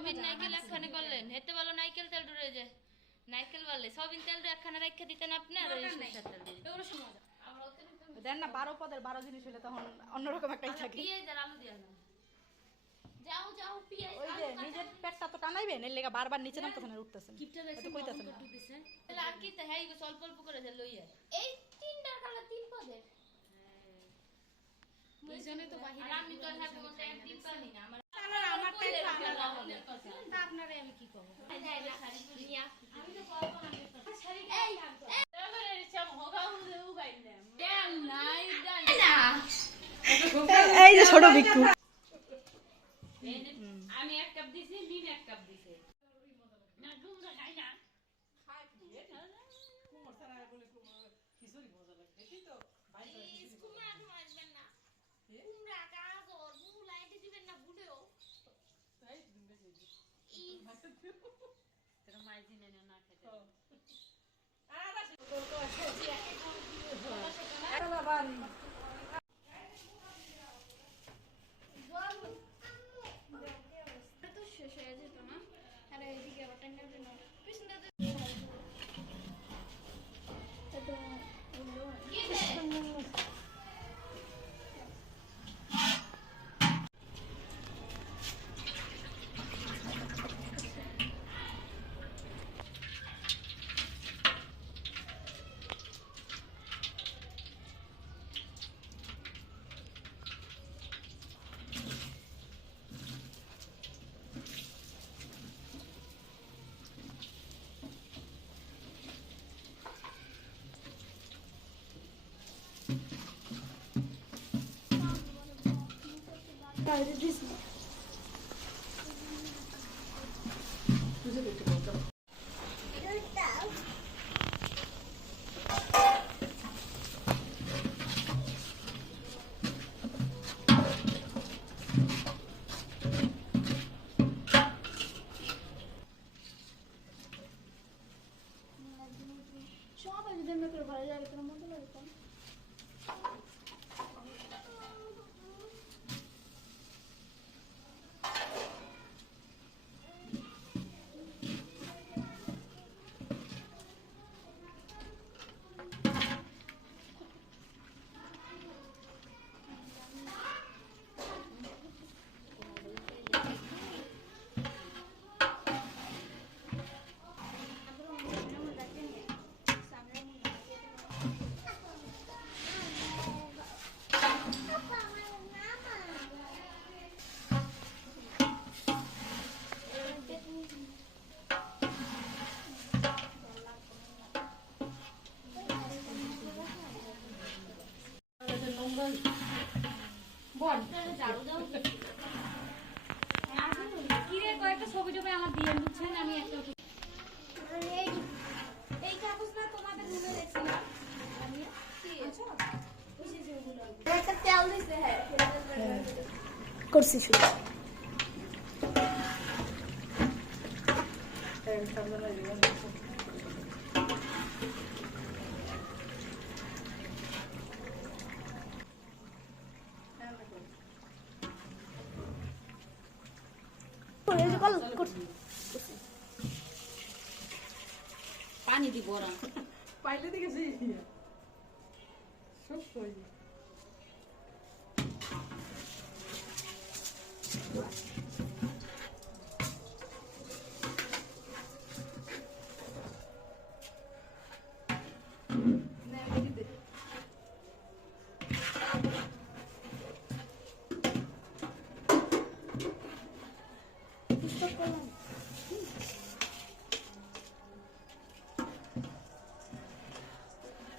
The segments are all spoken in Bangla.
সবিন নাইকেল একখানে করলেন। হেতে বলো নাইকেল তেল ডুরে যে। নাইকেল বললে সবিন তেল একখানে রেখে দিতেন আপনি আর ওই সরষের তেল আমরা দেন না বারো পদের বারো জিনিস হলে তখন অন্যরকম থাকে। আলু দিয়ে না যাও যাও পেঁয়াজ ওই যে নিজের পেটটা তো টানাইবেন এর লেগে বারবার নিচে নামতেছেন আর উঠতেছেন। কিপটা দেখছি হয়তো কইতাছেন না। তাহলে আর কি তো হ্যাঁ অল্প অল্প করে যে লইয়া। এই তিনটার কালা তিন পদের। দুইজনে তো বাহিরে আমি তো হ্যাঁ বলতে একদিন পানি না আমার আমারটাই তা আপনারে আমি কি করব এই যে ছোট ভিক্ষু। আমি এক কাপ দিছি মিম এক কাপ দিছে। না গুমরা খাই না। তোরা মাইজি নেনে না। খেতে তো শেষ হয়ে যেত না আর এইদিকে আবার টাইম জন্য পিছনটা সবাই কয়েকটা আমার দিয়ে বুঝছেন আমি একটা এই এই কাগজটা তোমাদের রুমে দেখছিলাম আমি আচ্ছা। ওই যে যেগুলো একটা তেল দিছে হ্যাঁ পানি দিব ওরা। পাইলে দেখেছি সব কই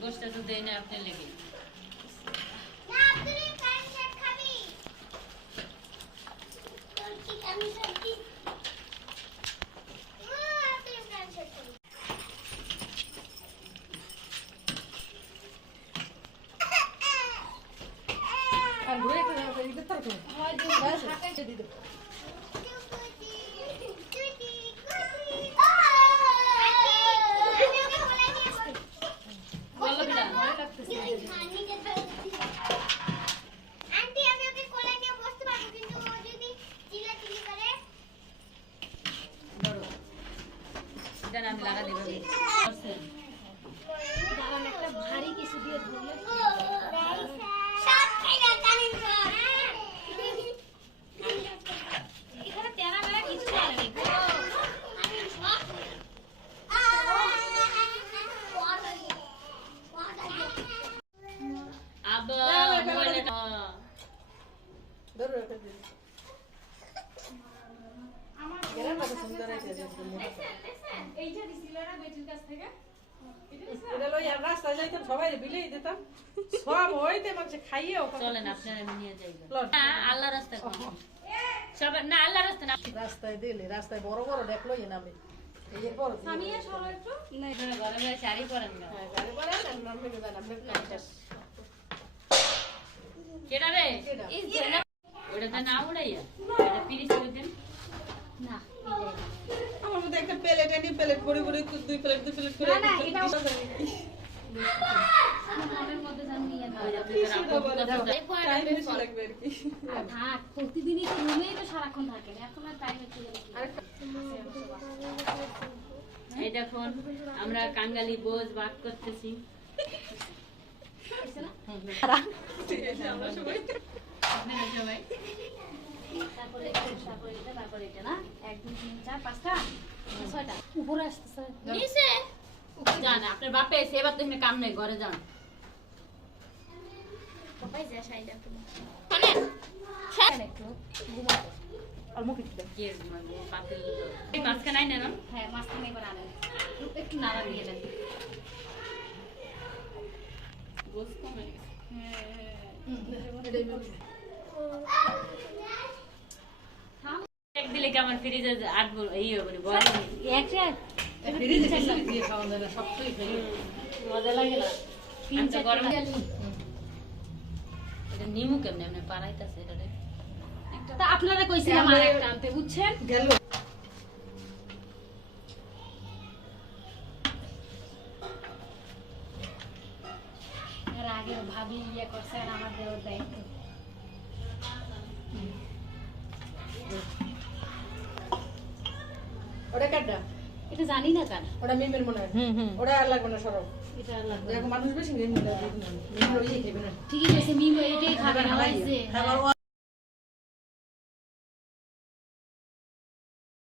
গোসটা তো দেয় না আপনার লেগে না তুই প্যান্ট শার্ট খাবি তোর কি আমি সত্যি তুই প্যান্ট শার্ট খাবি আর ঘুরে একটু যাও, এই দিকটা রাখো। ব্যাস, এই দিকে। বলো কিনা আন্টি আমি ওকে কোলে নিয়ে বসতে পারব কিন্তু ও যদি চিল্লাচিল্লি করে ধরো এটা আমি লাগা দেবো ভারী কিছু দিয়ে ধরলে সব খাইলা কানিন এখানে তেরা মেরা কিছু নেই আবার মোবাইলে ধরো, একটা দিন। গেলাম কত সুন্দর হয়েছে, যে সুন্দর। এটা লই আর রাস্তায় যাইতাম, সবাই বিলেই দিতাম। সব হইতে মানুষে খাইয়েও চলেন আপনারা নিয়ে যাই না আল্লাহ রাস্তা সবাই না আল্লাহ রাস্তা না। রাস্তায় দিলে রাস্তায় বড় বড় দেখল নামে। এরপর আপনারা গরমে শাড়ি পরেন না। কেডা রে? ওটা না উড়াইয়া। এটা পিরিস করে দেন। আমার মধ্যে একটা প্লেট আনি প্লেট ভরে ভরে দুই প্লেট দুই প্লেট করে প্রতিদিনই তো রুমেই তো সারাক্ষণ থাকেন এখন আর টাইম? এই দেখুন আমরা কাঙ্গালি বোঝ বাদ করতেছি। সবাই তারপরে তারপরে তারপরে এটা না? এক, দুই, তিন, চার, পাঁচটা, ছয়টা। উপরে আসতেছে। নিচে যান আপনার বাপে এসে এবার তো এখানে কাম নেই ঘরে যান একটু, হ্যাঁ, নাড়া দিয়ে দেন। গোস কমে গেছে। এটাই বলছি এক দিলে কি আমার ফ্রিজে আট বল এই হবে না বড় একটা, ফ্রিজে কিছু দিয়ে খাওয়া যায় না সবটাই খাই মজা লাগে না। তিন আমি তো চারটে গরম ডালি। এটা নিমু কেমনে এমনি পারাইতাছে এটা রে তা আপনারা কইছিলাম আর একটা আনতে, বুঝছেন? গেল এর আগে ভাবি ইয়ে করছেন আমার দেওয়ার দায়িত্ব। ওটা কাটা এটা জানি না কেন ওটা মিমের মনে হয়। ওটা আর লাগবে না সরব। এটা আর লাগবে মানুষ বেশি মিম ঠিকই আছে মিম এটাই খাবে না